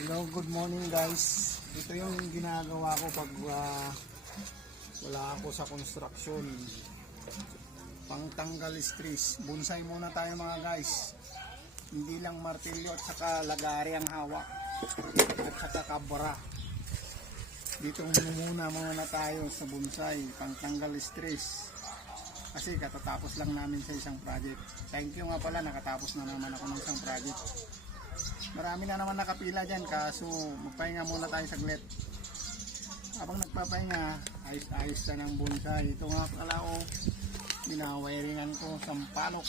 Hello, good morning guys. Ito yung ginagawa ko pag wala ako sa construction. Pangtanggal stress. Bonsai muna tayo mga guys. Hindi lang martilyo at saka lagari ang hawak. At saka kabra. Dito muna tayo sa bonsai. Pangtanggal stress. Kasi katatapos lang namin sa isang project. Thank you nga pala, nakatapos na naman ako ng isang project. Marami na naman nakapila dyan, kaso magpahinga muna tayo saglit. Habang nagpapahinga, ayos na ng bonsai. Ito nga pala binawiringan ko sampalok.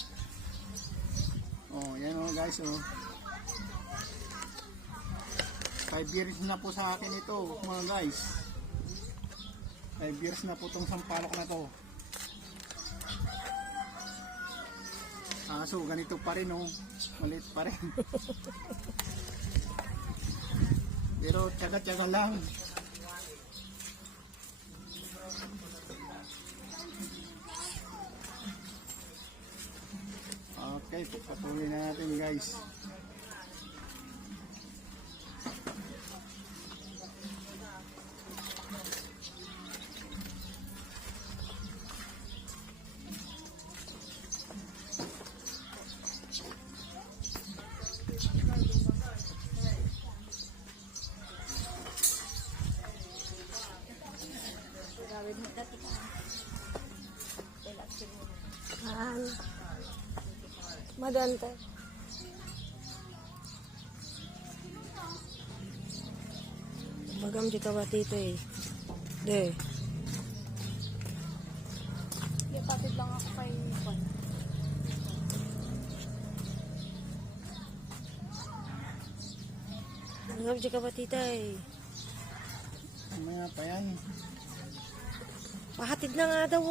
Yan guys 5 years na po sa akin ito mga guys. 5 years na po itong sampalok na to. So ganito pa rin maliit pa rin. Pero tiyaga-tiyaga lang. Okay, patuloy na natin guys. Madante. Bagam di ka ba tito De. Yapatid lang ako kay Juan. Bagam di ka ba tita Mamaya pa yan. Pahatid na nga daw